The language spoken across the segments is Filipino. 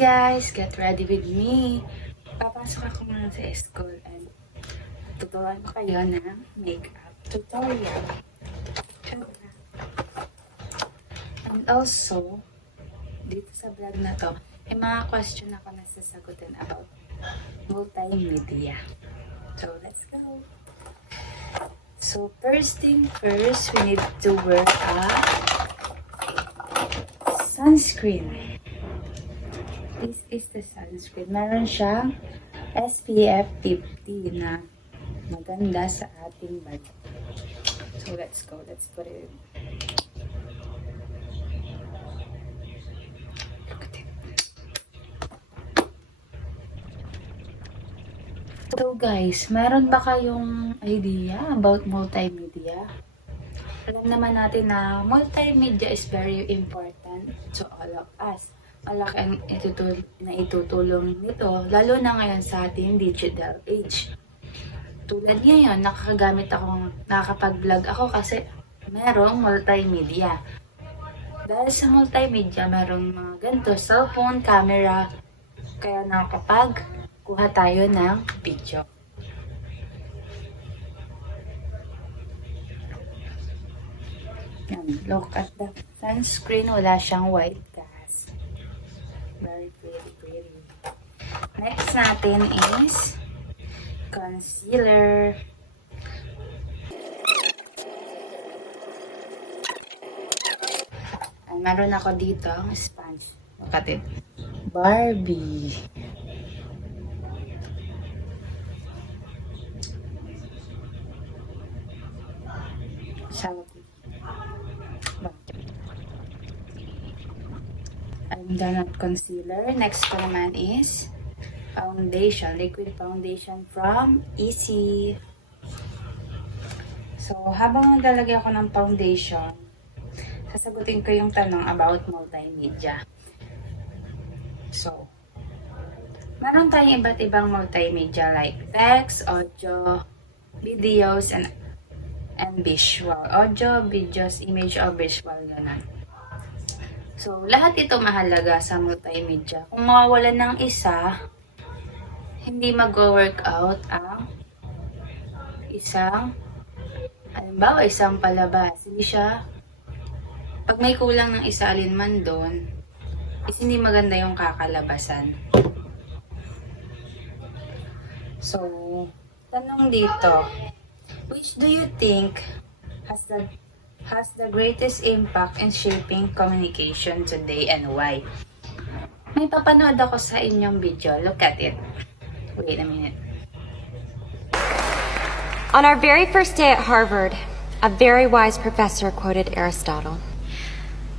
guys! Get ready with me! Papasok ako ngayon sa school and tuturuan ko kayo ng makeup tutorial. And also, dito sa vlog na to, may mga question ako na sasagutin about multimedia. So, let's go! So, first thing first, we need to wear a sunscreen. This is the sunscreen. Meron siyang SPF 50 na maganda sa ating body. So, let's go. Let's put it in. Look at it. So, guys, meron ba kayong idea about multimedia? Alam naman natin na multimedia is very important to all of us. Malaki ang itutulong nito, lalo na ngayon sa ating digital age. Tulad ngayon, nakakapag-vlog ako kasi merong multimedia. Dahil sa multimedia, merong mga ganito, cellphone, camera, kaya nakakapag-kuha tayo ng video. Yan, look at the sunscreen, wala siyang white cast. Very pretty. Next natin is concealer. Ay, meron ako dito ang sponge. Makatid. Barbie. Shouty. I'm done at concealer. Next ko naman is foundation. Liquid foundation from Easy. So, habang naglalagay ako ng foundation, sasagutin ko yung tanong about multimedia. So, meron tayong iba't ibang multimedia like text, audio, videos, and visual. Audio, videos, image, or visual, ganun. So, lahat ito mahalaga sa multimedia. Kung mawawalan ng isa, hindi mag-workout ang isang, halimbawa, isang palabas. Hindi siya, pag may kulang ng isa alinman doon, is hindi maganda yung kakalabasan. So, tanong dito, which do you think has the greatest impact in shaping communication today and why? May papanood ako sa inyong video. Look at it. Wait a minute. On our very first day at Harvard, a very wise professor quoted Aristotle.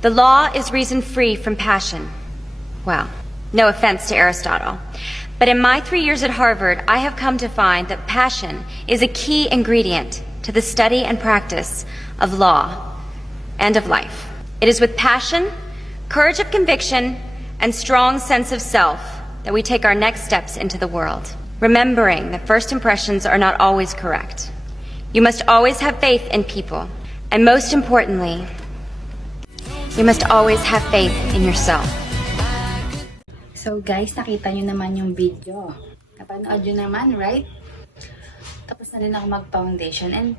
The law is reason free from passion. Well, no offense to Aristotle. But in my 3 years at Harvard, I have come to find that passion is a key ingredient to the study and practice of law and of life. It is with passion, courage of conviction, and strong sense of self that we take our next steps into the world, remembering that first impressions are not always correct. You must always have faith in people, and most importantly, you must always have faith in yourself. So guys, nakita nyo naman yung video. Napanood nyo naman, right? Tapos na din ako mag-foundation. And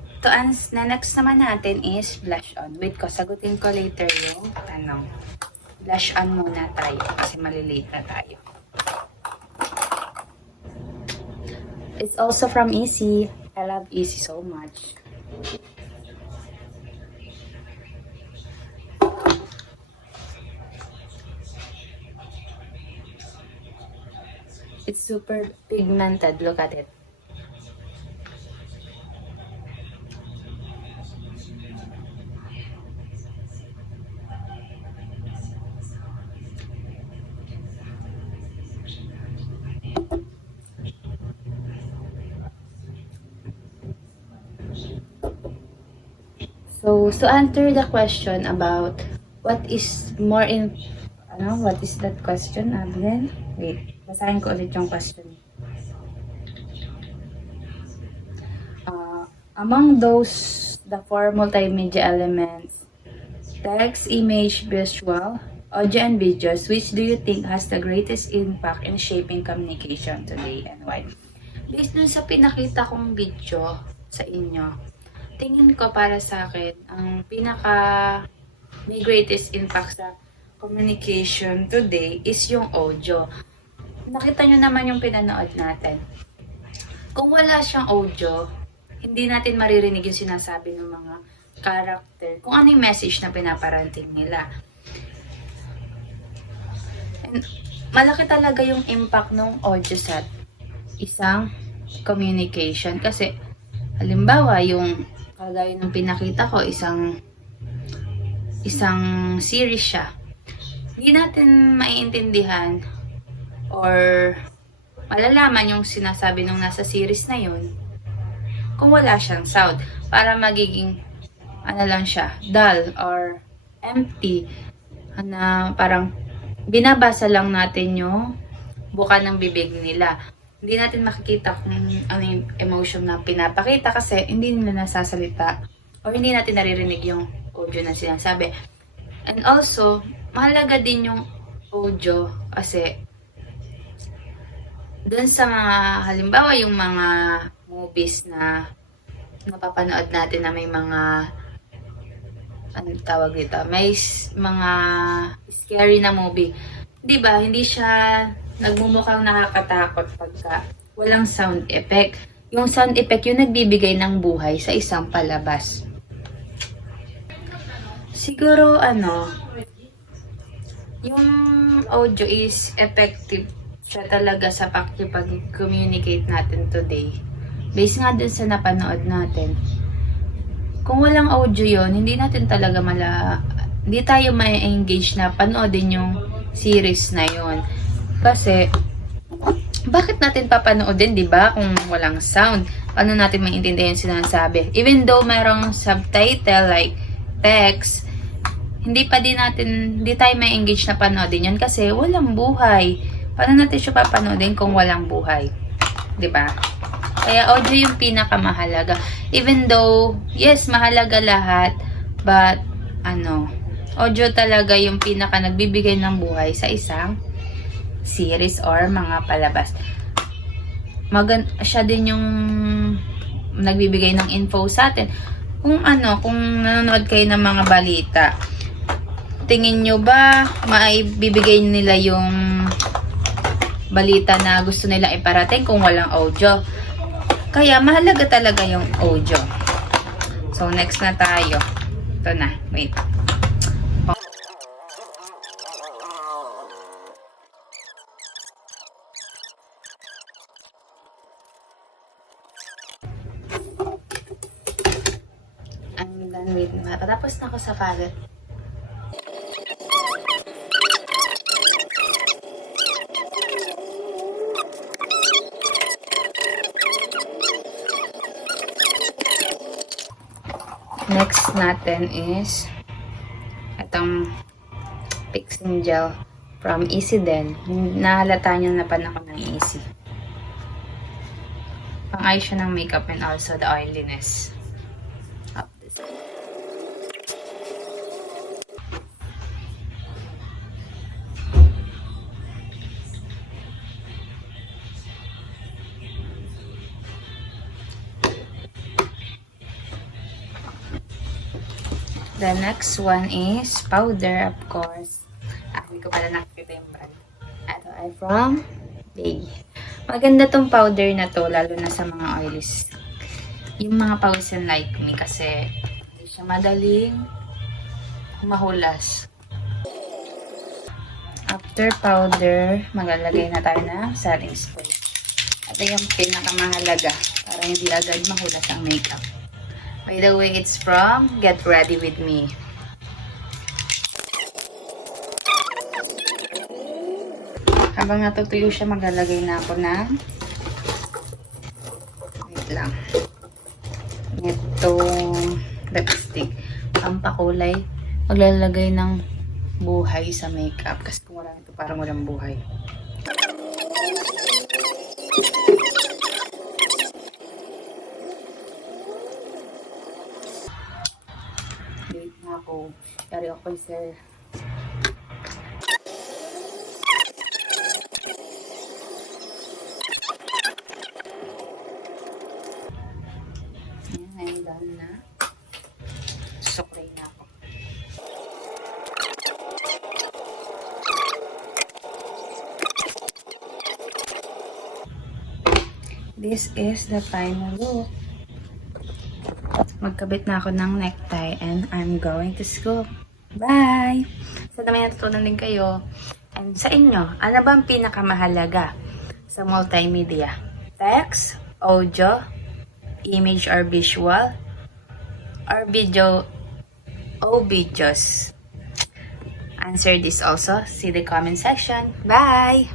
na next naman natin is blush on. Wait ko, sagutin ko later yung tanong. Blush on muna tayo kasi malilate na tayo. It's also from Easy. I love Easy so much. It's super pigmented. Look at it. So to answer the question about what is that question again? Wait, basahin ko ulit yung question. Among those, the four multimedia elements, text, image, visual, audio and videos, which do you think has the greatest impact in shaping communication today and why? Based dun sa pinakita kong video sa inyo, tingin ko para sa akin, ang pinaka may greatest impact sa communication today is yung audio. Nakita nyo naman yung pinanood natin. Kung wala siyang audio, hindi natin maririnig yung sinasabi ng mga character, kung ano yung message na pinaparating nila. And malaki talaga yung impact ng audio sa isang communication. Kasi, halimbawa, yung kagaya ng pinakita ko, isang series siya. Hindi natin maiintindihan or malalaman yung sinasabi nung nasa series na yun kung wala siyang sound. Para magiging, ano lang siya, dull or empty. Na parang binabasa lang natin yung buka ng bibig nila. Hindi natin makikita kung ano yung emotion na pinapakita kasi hindi nila nasasalita or hindi natin naririnig yung audio na sinasabi. And also, mahalaga din yung audio kasi dun sa mga, halimbawa yung mga movies na napapanood natin na may mga tawag dito, may mga scary na movie. 'Di ba? Hindi siya nagmumukhang nakakatakot pagka walang sound effect. Yung sound effect yung nagbibigay ng buhay sa isang palabas. Siguro yung audio is effective siya talaga sa pakikipag-communicate natin today. Based nga dun sa napanood natin. Kung walang audio yon, hindi tayo ma-engage na panoodin yung series na yon. Kasi, bakit natin papanoodin, di ba? Kung walang sound, paano natin maintindihan yung sinasabi? Even though mayroong subtitle like text, hindi tayo ma-engage na panoodin yun kasi walang buhay. Paano natin siya papanoodin kung walang buhay? Di ba? Kaya audio yung pinakamahalaga. Even though, yes, mahalaga lahat, but, audio talaga yung pinaka nagbibigay ng buhay sa isang series or mga palabas. Siya din yung nagbibigay ng info sa atin. Kung nanonood kayo ng mga balita, tingin nyo ba maibibigay nila yung balita na gusto nila iparating kung walang audio? Kaya mahalaga talaga yung audio. So next na tayo. Ito na. Wait. I'm done with. Patapos na ako sa palette. Next natin is itong fixing gel from Easy din. Nahalata nyo na pan ako ng Easy. Pang-ayos siya ng makeup and also the oiliness of this. The next one is powder, of course. Hindi ko pala nakikita yung brand. Ito ay from Bay. Maganda tong powder na to, lalo na sa mga oilies. Yung mga pausin like me kasi hindi siya madaling mahulas. After powder, maglalagay na tayo ng setting spray. Ito yung pinakamahalaga para hindi agad mahulas ang makeup. By the way, it's from Get Ready With Me. Habang natutuyo siya, maglalagay na ako ng wait lang. Itong lipstick. Ang pakulay, maglalagay ng buhay sa makeup. Kasi kung wala ito, parang walang buhay. Wait na ako. Dari ako sir. Umuulan na. Sukray na ako. This is the final look. Magkabit na ako ng necktie and I'm going to school. Bye! Sana may natutunan din kayo. And sa inyo, ano ba ang pinakamahalaga sa multimedia? Text, audio, image or visual, or video o videos? Answer this also. See the comment section. Bye!